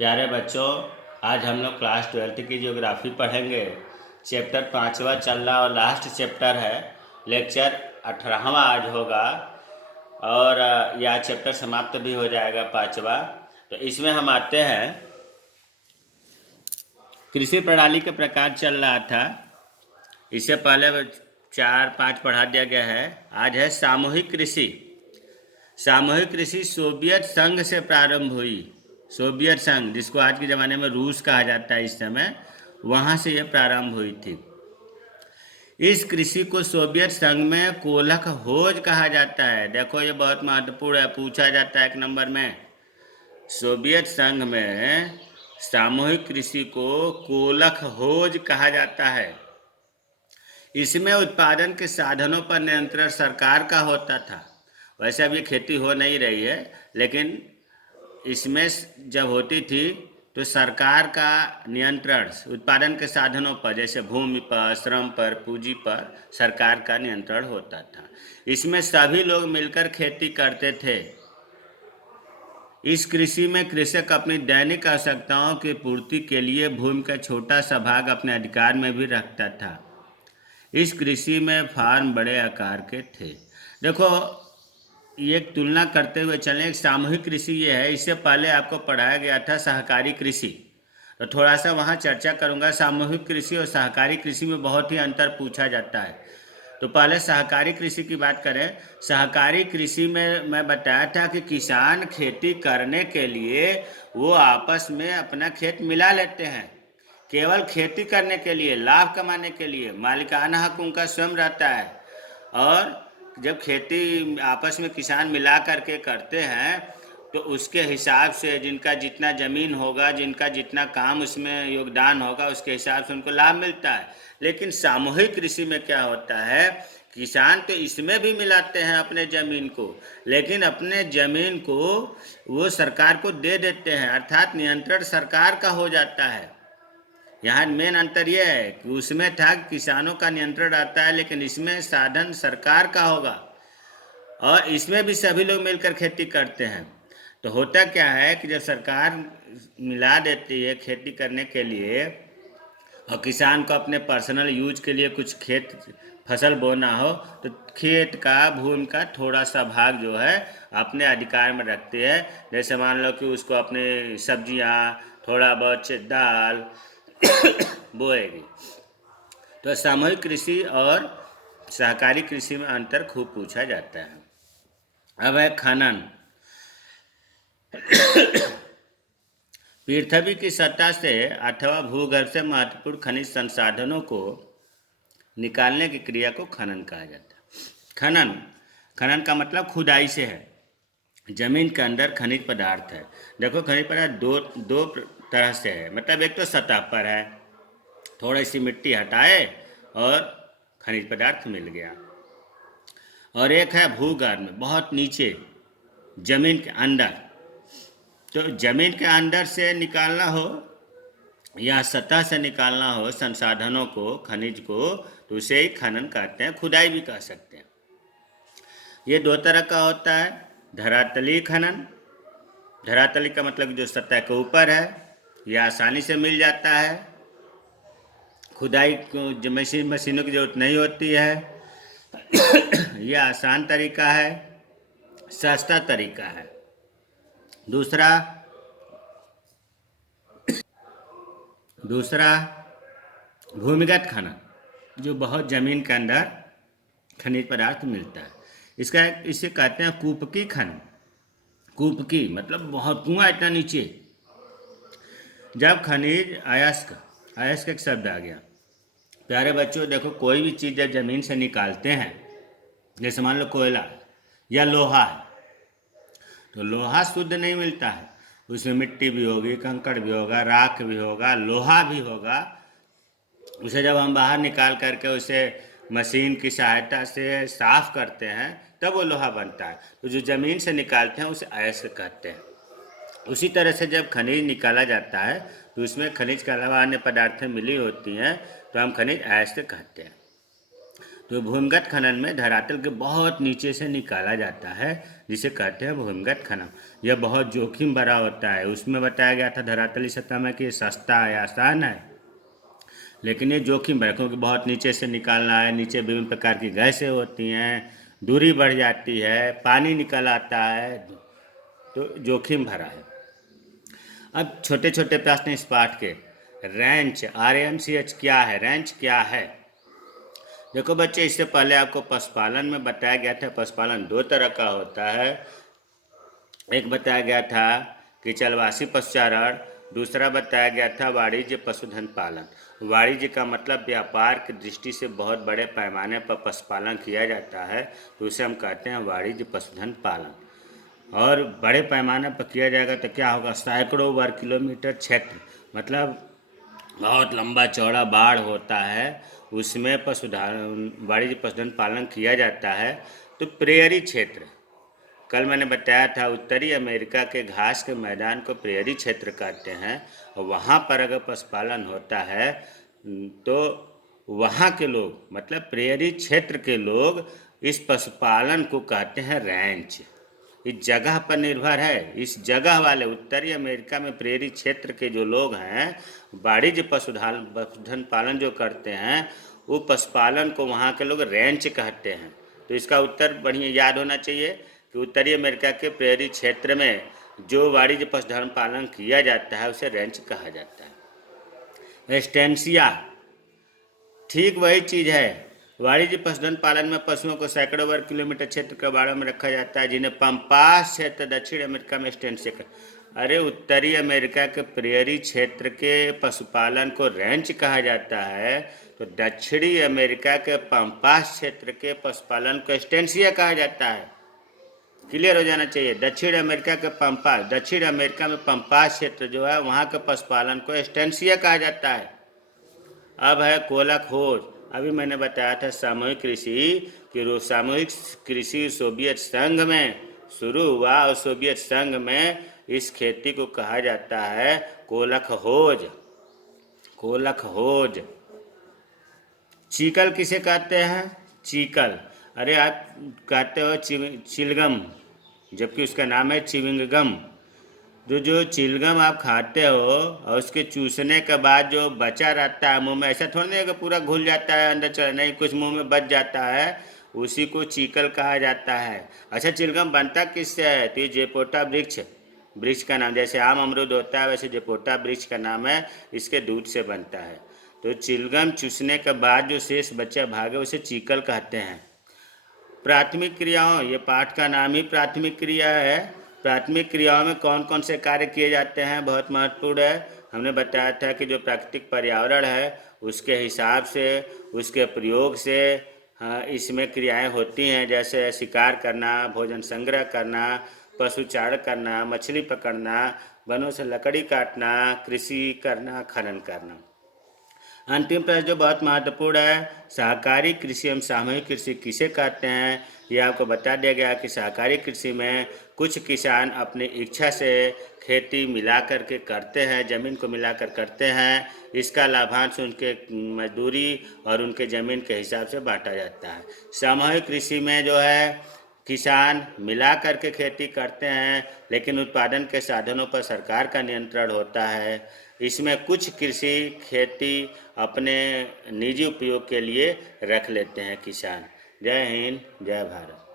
प्यारे बच्चों, आज हम लोग क्लास 12th की ज्योग्राफी पढ़ेंगे। चैप्टर 5वां चल रहा और लास्ट चैप्टर है। लेक्चर 18वां आज होगा और यह चैप्टर समाप्त भी हो जाएगा 5वां। तो इसमें हम आते हैं, कृषि प्रणाली के प्रकार चल रहा था। इससे पहले 4-5 पढ़ा दिया गया है। आज है सामूहिक कृषि। सामूहिक कृषि सोवियत संघ से प्रारंभ हुई। सोवियत संघ, जिसको आज के ज़माने में रूस कहा जाता है, इस समय वहाँ से यह प्रारंभ हुई थी। इस कृषि को सोवियत संघ में कोलख होज कहा जाता है। देखो, ये बहुत महत्वपूर्ण है, पूछा जाता है 1 नंबर में। सोवियत संघ में सामूहिक कृषि को कोलख होज कहा जाता है। इसमें उत्पादन के साधनों पर नियंत्रण सरकार का होता था। वैसे अभी खेती हो नहीं रही है, लेकिन इसमें जब होती थी तो सरकार का नियंत्रण उत्पादन के साधनों पर, जैसे भूमि पर, श्रम पर, पूंजी पर सरकार का नियंत्रण होता था। इसमें सभी लोग मिलकर खेती करते थे। इस कृषि में कृषक अपनी दैनिक आवश्यकताओं की पूर्ति के लिए भूमि का छोटा सा भाग अपने अधिकार में भी रखता था। इस कृषि में फार्म बड़े आकार के थे। देखो, ये एक तुलना करते हुए चलें। एक सामूहिक कृषि ये है, इससे पहले आपको पढ़ाया गया था सहकारी कृषि, तो थोड़ा सा वहाँ चर्चा करूँगा। सामूहिक कृषि और सहकारी कृषि में बहुत ही अंतर पूछा जाता है। तो पहले सहकारी कृषि की बात करें। सहकारी कृषि में मैं बताया था कि किसान खेती करने के लिए वो आपस में अपना खेत मिला लेते हैं, केवल खेती करने के लिए, लाभ कमाने के लिए। मालिकाना हक उनका स्वयं रहता है। और जब खेती आपस में किसान मिला करके करते हैं तो उसके हिसाब से जिनका जितना ज़मीन होगा, जिनका जितना काम उसमें योगदान होगा, उसके हिसाब से उनको लाभ मिलता है। लेकिन सामूहिक कृषि में क्या होता है, किसान तो इसमें भी मिलाते हैं अपने ज़मीन को, लेकिन अपने ज़मीन को वो सरकार को दे देते हैं, अर्थात नियंत्रण सरकार का हो जाता है। यहाँ मेन अंतर यह है कि उसमें था कि किसानों का नियंत्रण आता है, लेकिन इसमें साधन सरकार का होगा और इसमें भी सभी लोग मिलकर खेती करते हैं। तो होता क्या है कि जब सरकार मिला देती है खेती करने के लिए और किसान को अपने पर्सनल यूज के लिए कुछ खेत फसल बोना हो, तो खेत का, भूमि का थोड़ा सा भाग जो है अपने अधिकार में रखते हैं। जैसे मान लो कि उसको अपने सब्जियां, थोड़ा बहुत दाल बोएगी। तो सामूहिक कृषि और सहकारी कृषि में अंतर खूब पूछा जाता है। अब है खनन। पृथ्वी की सतह से अथवा भूगर्भ से महत्वपूर्ण खनिज संसाधनों को निकालने की क्रिया को खनन कहा जाता है। खनन खनन का मतलब खुदाई से है। जमीन के अंदर खनिज पदार्थ है। देखो, खनिज पदार्थ दो दो तरह से है। मतलब एक तो सतह पर है, थोड़ी सी मिट्टी हटाए और खनिज पदार्थ मिल गया, और एक है भूगर्भ में, बहुत नीचे जमीन के अंदर। तो जमीन के अंदर से निकालना हो या सतह से निकालना हो संसाधनों को, खनिज को, तो उसे ही खनन कहते हैं, खुदाई भी कह सकते हैं। ये 2 तरह का होता है। धरातलीय खनन, धरातली का मतलब जो सतह के ऊपर है, यह आसानी से मिल जाता है, खुदाई को जो मशीनों की जरूरत नहीं होती है। यह आसान तरीका है, सस्ता तरीका है। दूसरा भूमिगत खनन, जो बहुत ज़मीन के अंदर खनिज पदार्थ मिलता है। इसे कहते हैं कूपकी खनन। कूपकी मतलब बहुत कुआं, इतना नीचे। जब खनिज अयस्क एक शब्द आ गया। प्यारे बच्चों, देखो, कोई भी चीज़ जब ज़मीन से निकालते हैं, जैसे मान लो कोयला या लोहा है, तो लोहा शुद्ध नहीं मिलता है। उसमें मिट्टी भी होगी, कंकड़ भी होगा, राख भी होगा, लोहा भी होगा। उसे जब हम बाहर निकाल करके उसे मशीन की सहायता से साफ करते हैं, तब वो लोहा बनता है। तो जो ज़मीन से निकालते हैं उसे अयस्क कहते हैं। उसी तरह से जब खनिज निकाला जाता है तो उसमें खनिज के अलावा अन्य पदार्थें मिली होती हैं, तो हम खनिज अयस्क कहते हैं। तो भूमिगत खनन में धरातल के बहुत नीचे से निकाला जाता है, जिसे कहते हैं भूमिगत खनन। यह बहुत जोखिम भरा होता है। उसमें बताया गया था धरातली सतह में कि सस्ता है, आसान है, लेकिन ये जोखिम भरा, क्योंकि बहुत नीचे से निकालना है। नीचे विभिन्न प्रकार की गैसें होती हैं, दूरी बढ़ जाती है, पानी निकल आता है, तो जोखिम भरा है। अब छोटे छोटे प्रश्न इस पाठ के। रेंच, RANCH क्या है? रेंच क्या है? देखो बच्चे, इससे पहले आपको पशुपालन में बताया गया था। पशुपालन दो तरह का होता है। एक बताया गया था कि चलवासी पशुचारण, दूसरा बताया गया था वाणिज्य पशुधन पालन। वाणिज्य का मतलब व्यापार की दृष्टि से बहुत बड़े पैमाने पर पशुपालन किया जाता है, तो उसे हम कहते हैं वाणिज्य पशुधन पालन। और बड़े पैमाने पर किया जाएगा तो क्या होगा? सैकड़ों वर्ग किलोमीटर क्षेत्र, मतलब बहुत लंबा चौड़ा बाढ़ होता है, उसमें पशुधन वाणिज्य पशुधन पालन किया जाता है। तो प्रेयरी क्षेत्र, कल मैंने बताया था उत्तरी अमेरिका के घास के मैदान को प्रेयरी क्षेत्र कहते हैं, और वहाँ पर अगर पशुपालन होता है तो वहाँ के लोग, मतलब प्रेयरी क्षेत्र के लोग, इस पशुपालन को कहते हैं रैंच। इस जगह पर निर्भर है। इस जगह वाले उत्तरी अमेरिका में प्रेयरी क्षेत्र के जो लोग हैं, वाणिज्य पशुधन पालन जो करते हैं, वो पशुपालन को वहाँ के लोग रैंच कहते हैं। तो इसका उत्तर बढ़िया याद होना चाहिए कि उत्तरी अमेरिका के प्रेयरी क्षेत्र में जो वाणिज्य पशुधन पालन किया जाता है उसे रैंच कहा जाता है। एस्टेंसिया ठीक वही चीज़ है। वाणिज्य पशुधन पालन में पशुओं को सैकड़ों वर्ग किलोमीटर क्षेत्र के बाड़ों में रखा जाता है, जिन्हें पम्पास क्षेत्र दक्षिण अमेरिका में एस्टेंसिया। अरे उत्तरी अमेरिका के प्रेयरी क्षेत्र के पशुपालन को रैंच कहा जाता है, तो दक्षिणी अमेरिका के पम्पास क्षेत्र के पशुपालन को एस्टेंसिया कहा जाता है। क्लियर हो जाना चाहिए। दक्षिण अमेरिका के पम्पास, दक्षिण अमेरिका में पम्पास क्षेत्र जो है वहाँ के पशुपालन को एस्टेंसिया कहा जाता है। अब है कोला खोज। अभी मैंने बताया था सामूहिक कृषि कि सामूहिक कृषि सोवियत संघ में शुरू हुआ, और सोवियत संघ में इस खेती को कहा जाता है कोलखोज। कोलखोज। चीकल किसे कहते हैं? चीकल, अरे आप कहते हो चिलगम, जबकि उसका नाम है चिविंगगम। जो चिलगम आप खाते हो और उसके चूसने के बाद जो बचा रहता है मुंह में, ऐसा थोड़ी नहीं कि पूरा घुल जाता है अंदर चला, नहीं, कुछ मुंह में बच जाता है, उसी को चीकल कहा जाता है। अच्छा, चिलगम बनता किससे है? तो ये जेपोटा वृक्ष का नाम, जैसे आम अमरूद होता है वैसे जेपोटा वृक्ष का नाम है, इसके दूध से बनता है। तो चिलगम चूसने के बाद जो शेष बचा भाग है उसे चीकल कहते हैं। प्राथमिक क्रियाओं, ये पाठ का नाम ही प्राथमिक क्रिया है। प्राथमिक क्रियाओं में कौन कौन से कार्य किए जाते हैं, बहुत महत्वपूर्ण है। हमने बताया था कि जो प्राकृतिक पर्यावरण है उसके हिसाब से, उसके प्रयोग से इसमें क्रियाएं होती हैं, जैसे शिकार करना, भोजन संग्रह करना, पशुचारण करना, मछली पकड़ना, वनों से लकड़ी काटना, कृषि करना, खनन करना। अंतिम प्रश्न जो बहुत महत्वपूर्ण है, सहकारी कृषि एवं सामूहिक कृषि किसे कहते हैं? ये आपको बता दिया गया कि सहकारी कृषि में कुछ किसान अपनी इच्छा से खेती मिला करके करते हैं, ज़मीन को मिलाकर करते हैं। इसका लाभांश उनके मजदूरी और उनके ज़मीन के हिसाब से बांटा जाता है। सामूहिक कृषि में जो है किसान मिला करके खेती करते हैं, लेकिन उत्पादन के साधनों पर सरकार का नियंत्रण होता है। इसमें कुछ कृषि खेती अपने निजी उपयोग के लिए रख लेते हैं किसान। जय हिंद, जय भारत।